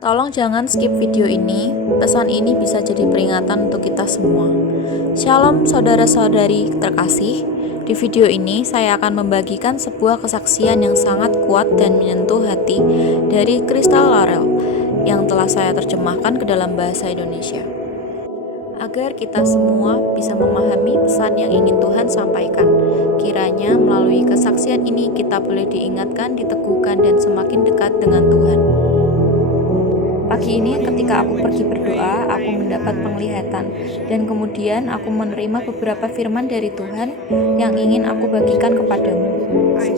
Tolong jangan skip video ini, pesan ini bisa jadi peringatan untuk kita semua. Shalom saudara-saudari terkasih, di video ini saya akan membagikan sebuah kesaksian yang sangat kuat dan menyentuh hati dari Crystal Laurel yang telah saya terjemahkan ke dalam bahasa Indonesia. Agar kita semua bisa memahami pesan yang ingin Tuhan sampaikan. Kiranya melalui kesaksian ini kita boleh diingatkan, diteguhkan, dan semakin dekat dengan Tuhan. Pagi ini ketika aku pergi berdoa, aku mendapat penglihatan dan kemudian aku menerima beberapa firman dari Tuhan yang ingin aku bagikan kepadamu.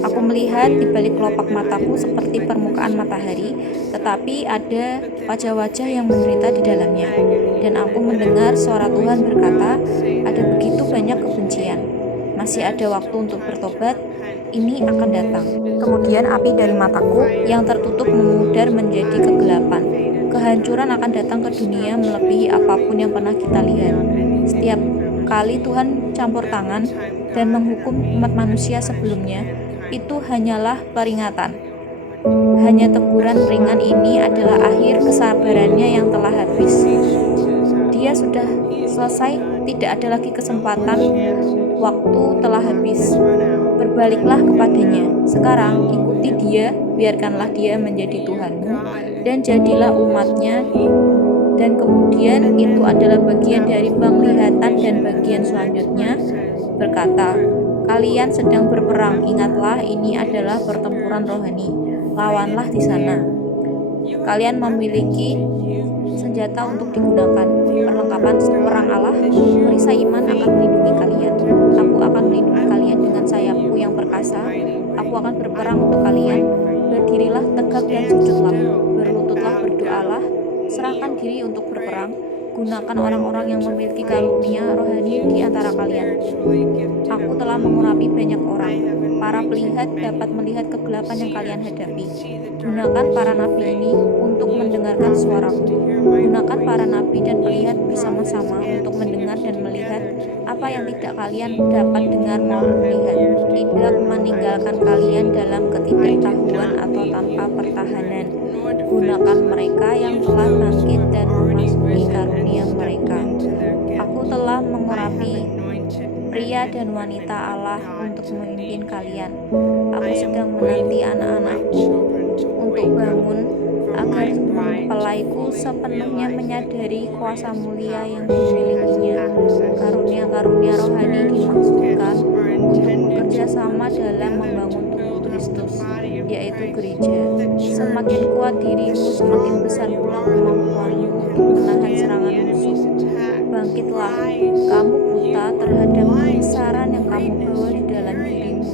Aku melihat di balik kelopak mataku seperti permukaan matahari, tetapi ada wajah-wajah yang menderita di dalamnya. Dan aku mendengar suara Tuhan berkata, ada begitu banyak kebencian. Masih ada waktu untuk bertobat, ini akan datang. Kemudian api dari mataku yang tertutup memudar menjadi kegelapan. Kehancuran akan datang ke dunia melebihi apapun yang pernah kita lihat. Setiap kali Tuhan campur tangan dan menghukum umat manusia sebelumnya, itu hanyalah peringatan. Hanya teguran ringan ini adalah akhir kesabarannya yang telah habis. Dia sudah selesai, tidak ada lagi kesempatan, waktu telah habis. Berbaliklah kepadanya. Sekarang ikuti dia, biarkanlah dia menjadi Tuhanmu dan jadilah umatnya. Dan kemudian itu adalah bagian dari penglihatan, dan bagian selanjutnya berkata, kalian sedang berperang, ingatlah ini adalah pertempuran rohani, lawanlah di sana. Kalian memiliki senjata untuk digunakan, perlengkapan perang Allah, perisai iman akan melindungi kalian. Aku akan melindungi kalian dengan sayapku yang perkasa. Aku akan berperang untuk kalian. Berdirilah tegak dan sujudlah, berlututlah, berdoalah, serahkan diri untuk berperang. Gunakan orang-orang yang memiliki karunia rohani di antara kalian. Aku telah mengurapi banyak orang. Para pelihat dapat melihat kegelapan yang kalian hadapi. Gunakan para nabi ini untuk mendengarkan suaraku. Gunakan para nabi dan pelihat bersama-sama untuk mendengar dan melihat apa yang tidak kalian dapat dengar maupun melihat. Tidak meninggalkan kalian dalam ketidaktahuan atau tanpa pertahanan. Gunakan mereka yang telah bangkit dan memasuki karunia mereka. Aku telah mengurapi pria dan wanita Allah untuk memimpin kalian. Aku sedang menanti anak-anakku untuk bangun agar mempelaiku sepenuhnya menyadari kuasa mulia yang dimilikinya. Karunia-karunia rohani dimaksudkan untuk bekerja sama dalam membangun tubuh Kristus, yaitu gereja. Semakin kuat dirimu, semakin besar pula kemampuanmu untuk menahan serangan musuh. Bangkitlah, kamu buta terhadap kebesaran yang kamu bawa di dalam dirimu.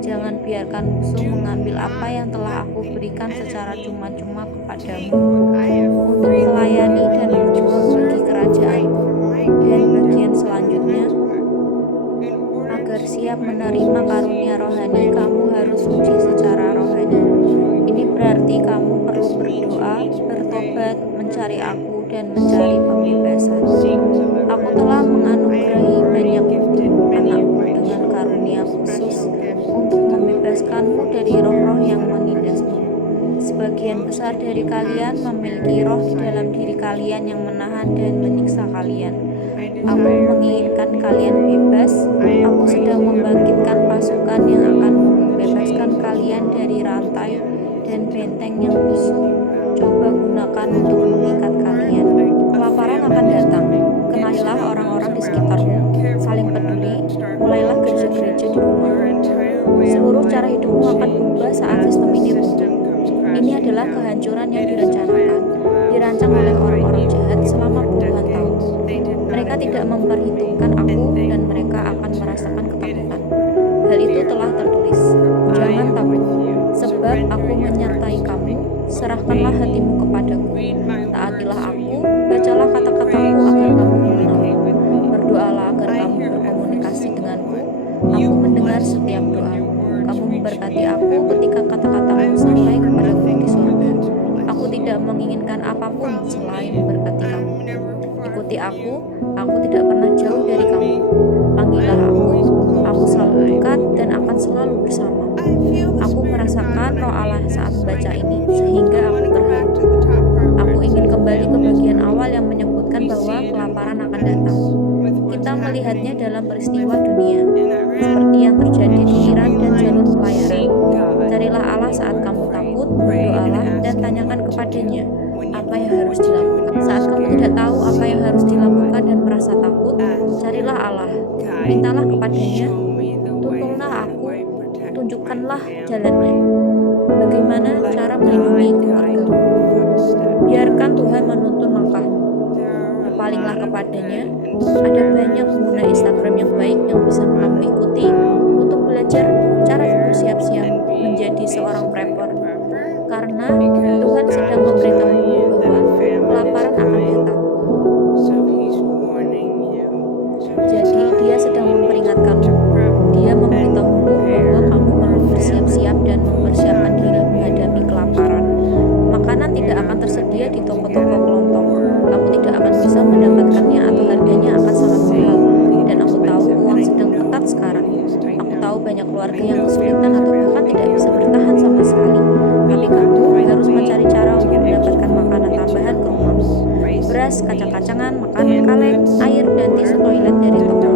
Jangan biarkan musuh mengambil apa yang telah aku berikan secara cuma-cuma kepadamu untuk melayani dan berjuang bagi kerajaan. Dan bagian selanjutnya, agar siap menerima karunia rohani, kamu harus suci secara rohani. Ini berarti kamu perlu berdoa, bertobat, mencari aku, dan mencari pembebasan. Aku telah menganugerahi banyak anakku dengan karunia khusus untuk membebaskanmu dari roh-roh yang menindasmu. Sebagian besar dari kalian memiliki roh di dalam diri kalian yang menahan dan menyiksa kalian. Aku menginginkan kalian bebas. Aku sedang membangkitkan pasukan yang akan membebaskan kalian dari rantai dan benteng yang musuh coba gunakan untuk mengikat kalian. Kelaparan akan datang. Kenalilah orang-orang di sekitarmu. Saling peduli. Mulailah gereja-gereja di rumahmu. Seluruh cara hidupmu akan berubah saat sistem ini runtuh. Ini adalah kehancuran yang direncanakan, dirancang oleh orang-orang jahat selama puluhan tahun. Mereka tidak memperhitungkan aku dan mereka akan merasakan ketakutan. Hal itu telah tertulis. Jangan takut, sebab aku menyertai kamu. Serahkanlah hatimu kepadaku. Taatilah aku, bacalah kata-kataku agar kamu mengenalku. Berdoalah agar kamu berkomunikasi denganku. Aku mendengar setiap doamu. Kamu memberkati aku ketika kata-katamu sampai kepadaku di surga. Aku tidak menginginkan apapun selain memberkati kamu. Ikuti aku tidak pernah jauh dari kamu. Panggillah aku selalu dekat dan akan selalu bersama. Aku merasakan roh Allah saat membaca ini, sehingga aku terharu. Aku Kita melihatnya dalam peristiwa dunia, seperti yang terjadi di Iran dan jalur pelayaran. Carilah Allah saat kamu takut, berdoalah dan tanyakan kepadanya apa yang harus dilakukan. Saat kamu tidak tahu apa yang harus dilakukan dan merasa takut, carilah Allah, mintalah kepadanya, tuntunlah aku, tunjukkanlah jalannya. Bagaimana cara melindungi keluargamu? Biarkan Tuhan menuntun langkahmu. Berpalinglah kepadanya. Ada banyak pengguna Instagram yang baik yang bisa kamu ikuti untuk belajar cara bersiap-siap menjadi seorang prepper. Karena Tuhan sedang memberitahumu bahwa kelaparan akan datang. Jadi dia sedang memperingatkanmu. Dia memberitahumu bahwa kamu perlu bersiap-siap dan mempersiapkan diri menghadapi kelaparan. Makanan tidak akan tersedia di toko-toko kelontong. Kamu tidak akan bisa mendapatkannya atau harganya akan sangat mahal. Dan aku tahu uang sedang ketat sekarang. Aku tahu banyak keluarga yang kesulitan atau bahkan tidak bisa bertahan sama sekali. Tapi kamu harus mencari cara untuk mendapatkan makanan tambahan ke rumahmu. Beras, kacang-kacangan, makanan kaleng, air, dan tisu toilet dari toko.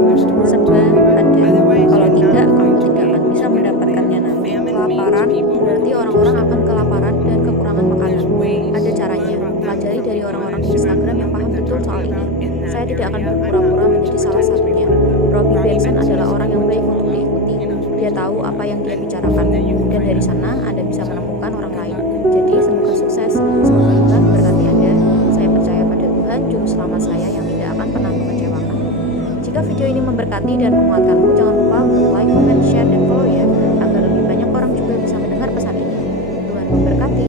Serba ada. Kalau tidak, kamu tidak akan bisa mendapatkannya nanti. Kelaparan berarti orang-orang akan kelaparan dan kekurangan makanan. Ada caranya. Pelajari dari orang-orang di Instagram yang paham betul soal ini. Saya tidak akan berpura-pura menjadi salah satunya. Robbie Benson adalah orang yang baik untuk diikuti. Dia tahu apa yang dia bicarakan, dan dari sana Anda bisa menemukan orang lain. Jadi semoga sukses, semoga Tuhan memberkati Anda. Saya percaya pada Tuhan, juru selamat saya yang tidak akan pernah mengecewakan. Jika video ini memberkati dan menguatkanmu,